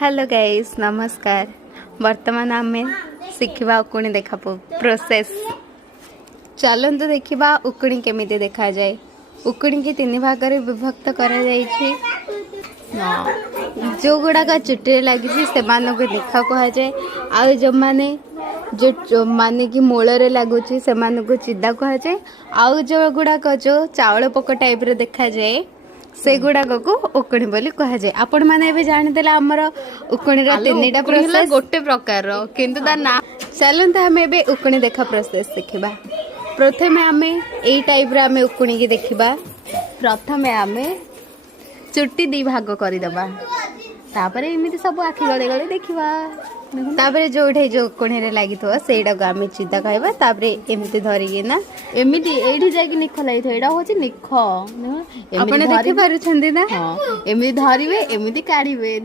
Hello guys नमस्कार। वर्तमान आम शिखा उकुणी देखा प्रोसेस। चलते देखा उकुणी केमिति देखा जाए। उकुणी की तीन भाग में विभक्त करा जाइछि। जो गुड़ाक चुटी लगी से देखा कहुए आ जो माने जो माने कि मूल लगुच से चिदा कहुए आउ जो गुड़ाक जो चाउल पक टाइप देखा जाए से गुड़ाक को उकुणी बोली कहुए। आपण मैंने जानीदे आमर उकुणी तीन प्रोसेस गोटे प्रकार किंतु ता ना चलते आम ए उकुणी देखा प्रोसेस देखा। प्रथम आम यही टाइप आम उकुणी की देखा। प्रथम आम चुट्टी दी भाग करदे तापर एमती सब आखि गले गले देखा। तापर जो जो उकुणी लगी सेटा को आम चिदा कहवा तापर एमती धरिकिना एमिति एठी जाके निख लागिथ एडा होची निख आपण देखि पारुछंदी ना एमिति धरिबे एमिति काढिबे।